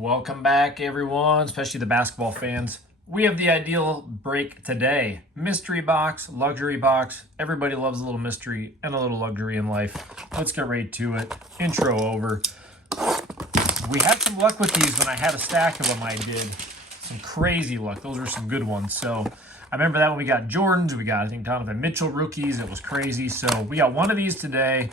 Welcome back, everyone, especially the basketball fans. We have the ideal break today. Mystery box, luxury box. Everybody loves a little mystery and a little luxury in life. Let's get right to it. Intro over. We had some luck with these when I had a stack of them. I did some crazy luck. Those were some good ones. So I remember that when we got Jordans. We got, I think, Donovan Mitchell rookies. It was crazy. So we got one of these today.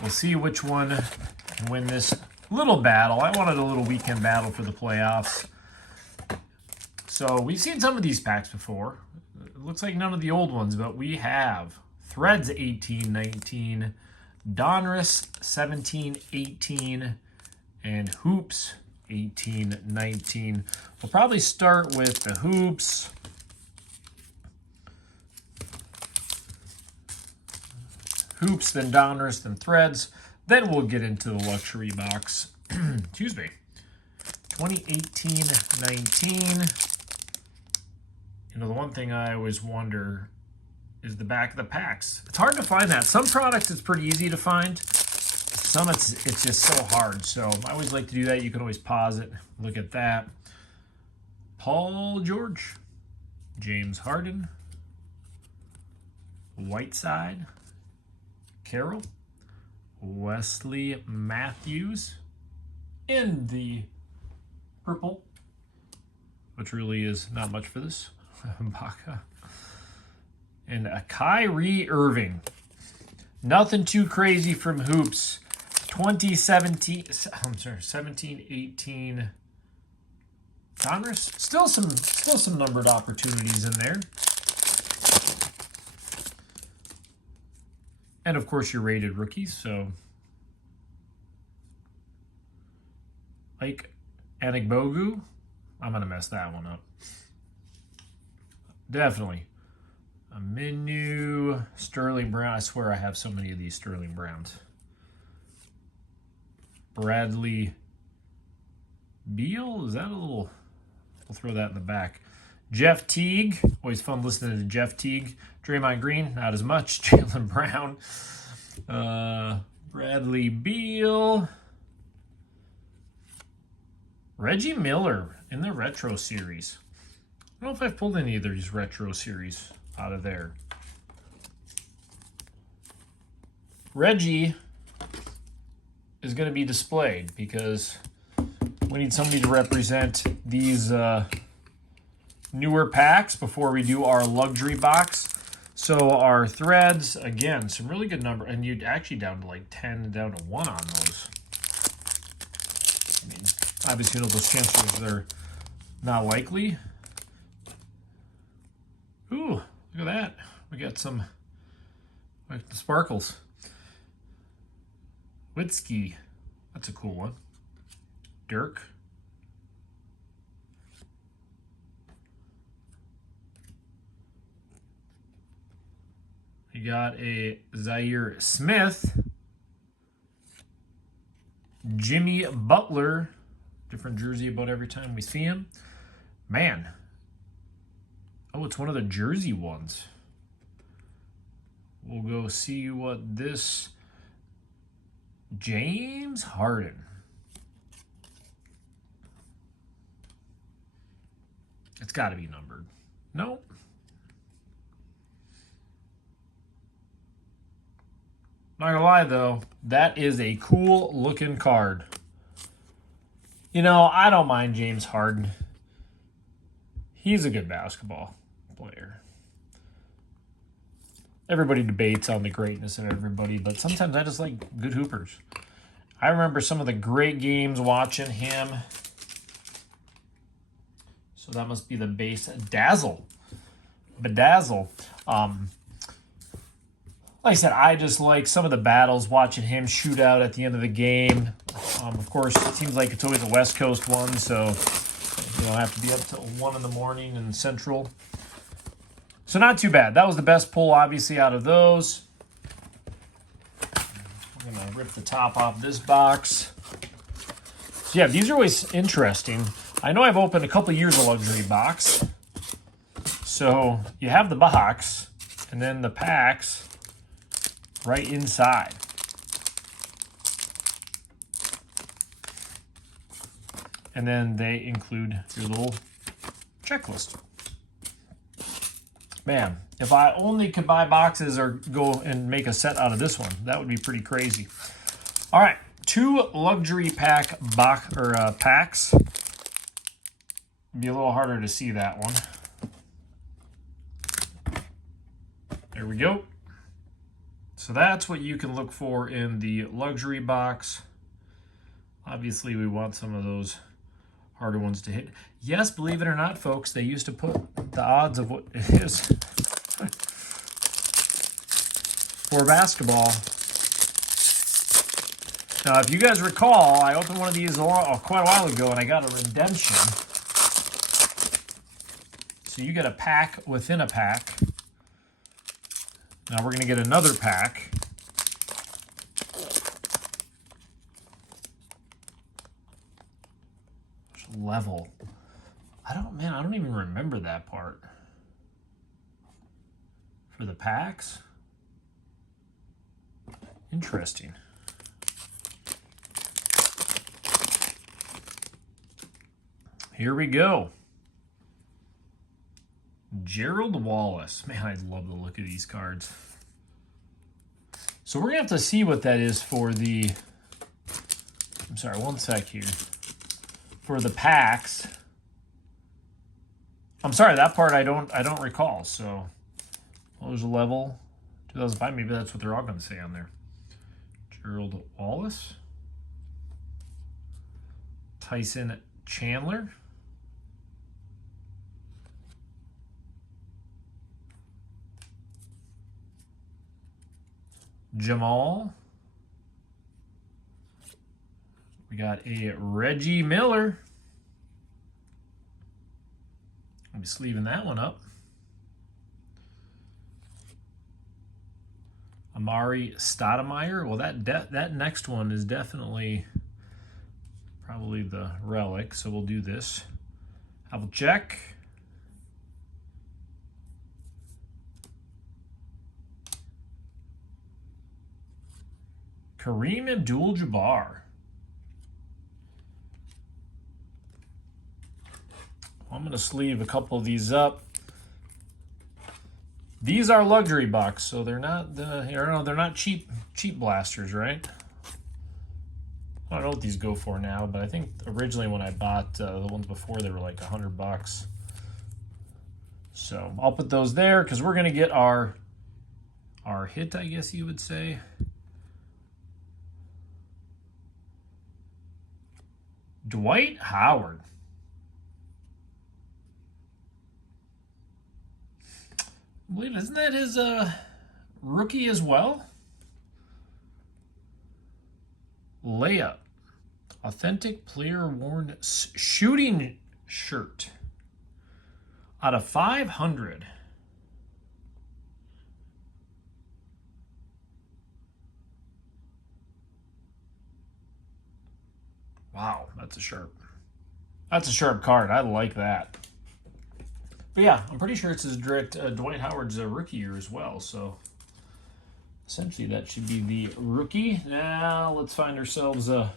We'll see which one can win this little battle. I wanted a little weekend battle for the playoffs. So we've seen some of these packs before. It looks like none of the old ones, but we have Threads 18-19, Donruss 17-18, and Hoops 18-19. We'll probably start with the Hoops. Hoops, then Donruss, then Threads. Then we'll get into the luxury box. Excuse me. 2018-19. You know, the one thing I always wonder is the back of the packs. It's hard to find that. Some products it's pretty easy to find. Some it's just so hard. So I always like to do that. You can always pause it. Look at that. Paul George. James Harden. Whiteside. Carroll. Wesley Matthews in the purple, which really is not much for this. Baca. And a Kyrie Irving. Nothing too crazy from Hoops. 17-18. Donruss. Still some numbered opportunities in there. And, of course, your rated rookies. So, like Anigbogu. I'm going to mess that one up. Definitely. A Minu. Sterling Brown. I swear I have so many of these Sterling Browns. Bradley Beal. Is that a little... We'll throw that in the back. Jeff Teague. Always fun listening to Jeff Teague. Draymond Green, not as much. Jaylen Brown. Bradley Beal. Reggie Miller in the retro series. I don't know if I've pulled any of these retro series out of there. Reggie is going to be displayed because we need somebody to represent these newer packs before we do our luxury box. So our Threads, again, some really good number, and you'd actually down to like 10, down to 1 on those. I mean, obviously, you know, those chances are not likely. Ooh, look at that. We got some, like the sparkles. Witzke, that's a cool one. Dirk. You got a Zaire Smith. Jimmy Butler. Different jersey about every time we see him. Man. Oh, it's one of the jersey ones. We'll go see what this... James Harden. It's got to be numbered. Nope. Not gonna lie though, that is a cool looking card. You know, I don't mind James Harden. He's a good basketball player. Everybody debates on the greatness of everybody, but sometimes I just like good hoopers. I remember some of the great games watching him. So that must be the base. Dazzle. Bedazzle. Like I said, I just like some of the battles, watching him shoot out at the end of the game. Of course, it seems like it's always a West Coast one, so you don't have to be up till 1 in the morning in Central. So not too bad. That was the best pull, obviously, out of those. I'm going to rip the top off this box. So yeah, these are always interesting. I know I've opened a couple years of luxury box. So you have the box, and then the packs right inside. And then they include your little checklist. Man, if I only could buy boxes or go and make a set out of this one, that would be pretty crazy. All right, 2 luxury pack packs. Be a little harder to see that one. There we go. So that's what you can look for in the luxury box. Obviously, we want some of those harder ones to hit. Yes, believe it or not, folks, they used to put the odds of what it is for basketball. Now, if you guys recall, I opened one of these quite a while ago, and I got a redemption. So you get a pack within a pack. Now we're going to get another pack. Level. I don't even remember that part. For the packs? Interesting. Here we go. Gerald Wallace. Man, I love the look of these cards. So we're going to have to see what that is for the... I'm sorry, one sec here. For the packs. I'm sorry, that part I don't recall. So, what was the level? 2005, maybe that's what they're all going to say on there. Gerald Wallace. Tyson Chandler. Jamal. We got a Reggie Miller. I'll be sleeving that one up. Amari Stoudemire. Well, that next one is definitely probably the relic, so we'll do this. Havlicek. Kareem Abdul-Jabbar. I'm going to sleeve a couple of these up. These are luxury box, so they're not they're not cheap blasters, right? I don't know what these go for now, but I think originally when I bought the ones before, they were like $100. So I'll put those there because we're going to get our hit, I guess you would say. Dwight Howard. I believe, isn't that his rookie as well? Layup. Authentic player worn shooting shirt. Out of 500. Wow, that's a sharp card. I like that. But yeah, I'm pretty sure it's his direct Dwight Howard's rookie year as well. So essentially that should be the rookie. Now let's find ourselves a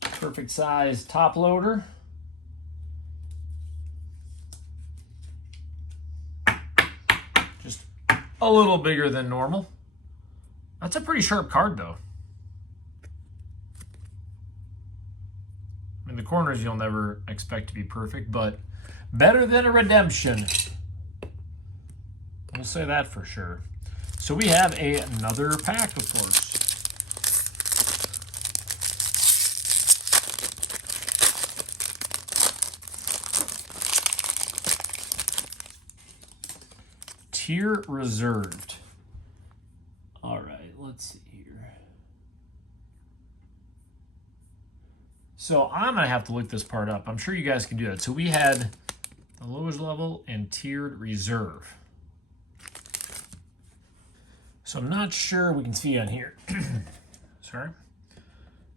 perfect size top loader. Just a little bigger than normal. That's a pretty sharp card though. I mean, the corners you'll never expect to be perfect, but better than a redemption. We'll say that for sure. So we have another pack, of course. Tier reserved. All right, let's see here. So I'm going to have to look this part up. I'm sure you guys can do that. So we had the lowest level and tiered reserve. So I'm not sure we can see on here. Sorry.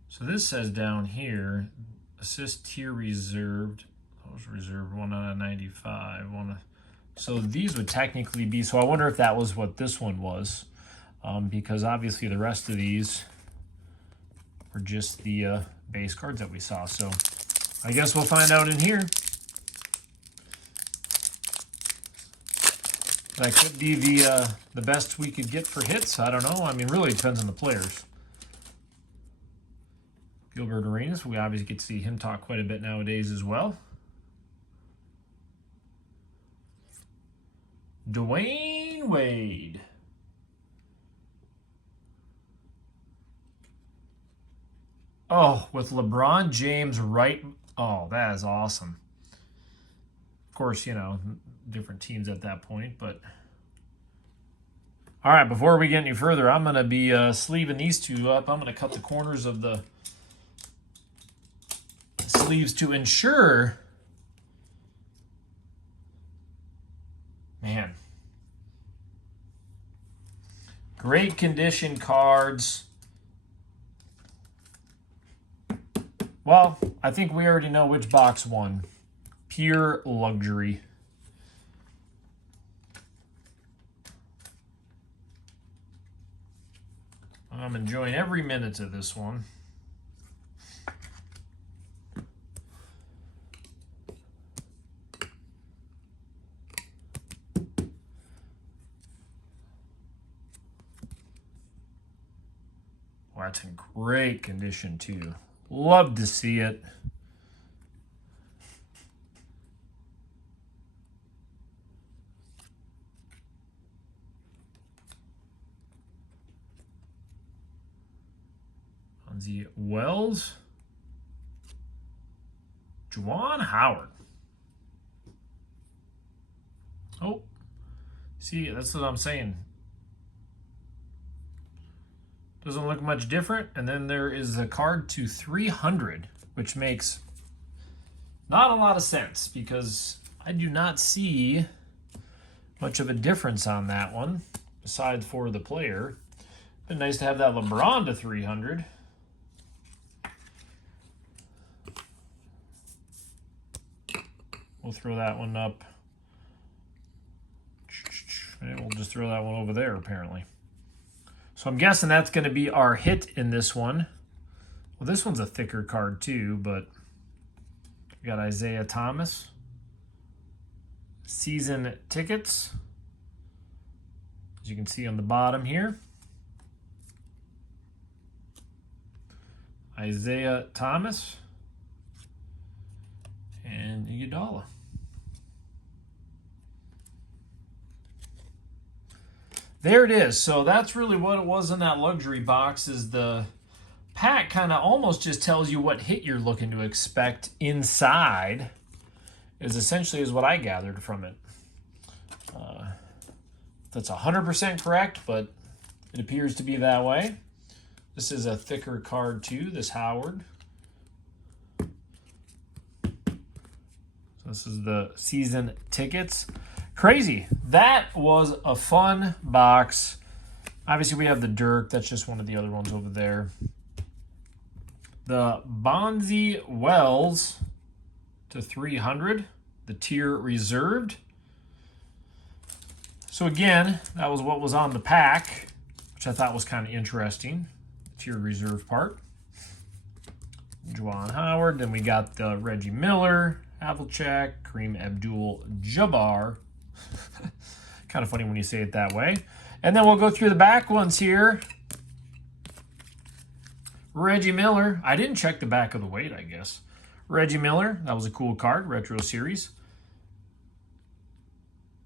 So this says down here, assist tier reserved. Those reserved 1 out of 95. So these would technically be, so I wonder if that was what this one was. Because obviously the rest of these or just the base cards that we saw. So I guess we'll find out in here. That could be the best we could get for hits. I don't know. I mean, really, it depends on the players. Gilbert Arenas, we obviously get to see him talk quite a bit nowadays as well. Dwayne Wade. Oh, with LeBron James right. Oh, that is awesome. Of course, you know, different teams at that point, but. All right, before we get any further, I'm going to be sleeving these two up. I'm going to cut the corners of the sleeves to ensure. Man. Great condition cards. Well, I think we already know which box won. Pure luxury. I'm enjoying every minute of this one. Well, that's in great condition too. Love to see it. Bonzi Wells. Juwan Howard. Oh, see, that's what I'm saying. Doesn't look much different. And then there is a card to 300, which makes not a lot of sense because I do not see much of a difference on that one, besides for the player. Been nice to have that LeBron to 300. We'll throw that one up. We'll just throw that one over there, apparently. So I'm guessing that's going to be our hit in this one. Well, this one's a thicker card too, but we got Isaiah Thomas. Season tickets. As you can see on the bottom here. Isaiah Thomas. And Iguodala. There it is. So that's really what it was in that luxury box. Is the pack kind of almost just tells you what hit you're looking to expect inside. Is essentially is what I gathered from it. That's 100% correct, but it appears to be that way. This is a thicker card too. This Howard. This is the season tickets. Crazy. That was a fun box. Obviously, we have the Dirk. That's just one of the other ones over there. The Bonzi Wells to 300. The tier reserved. So again, that was what was on the pack, which I thought was kind of interesting. The tier reserve part. Juwan Howard. Then we got the Reggie Miller, Havlicek, Kareem Abdul-Jabbar. Kind of funny when you say it that way. And then we'll go through the back ones here. Reggie Miller. I didn't check the back of the weight, I guess. Reggie Miller. That was a cool card. Retro Series.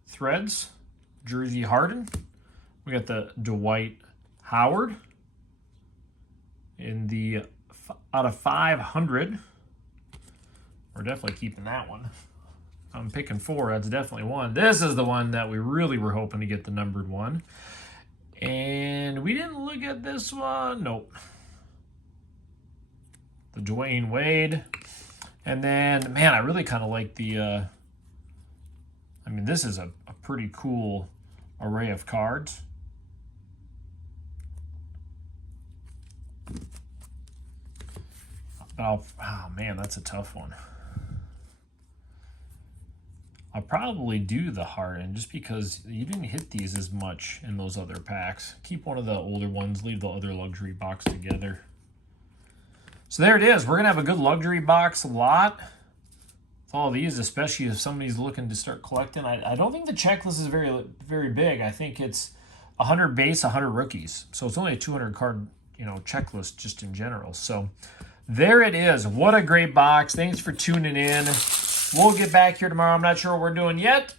Threads. Jersey Harden. We got the Dwight Howard. In the out of 500. We're definitely keeping that one. I'm picking 4. That's definitely one. This is the one that we really were hoping to get the numbered one. And we didn't look at this one. Nope. The Dwayne Wade. And then, man, I really kind of like the... I mean, this is a pretty cool array of cards. But oh, man, that's a tough one. I'll probably do the Harden just because you didn't hit these as much in those other packs. Keep one of the older ones, leave the other luxury box together. So there it is. We're going to have a good luxury box lot with all these, especially if somebody's looking to start collecting. I don't think the checklist is very big. I think it's 100 base, 100 rookies. So it's only a 200 card, checklist just in general. So there it is. What a great box. Thanks for tuning in. We'll get back here tomorrow. I'm not sure what we're doing yet,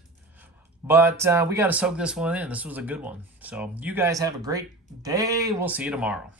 but we got to soak this one in. This was a good one. So you guys have a great day. We'll see you tomorrow.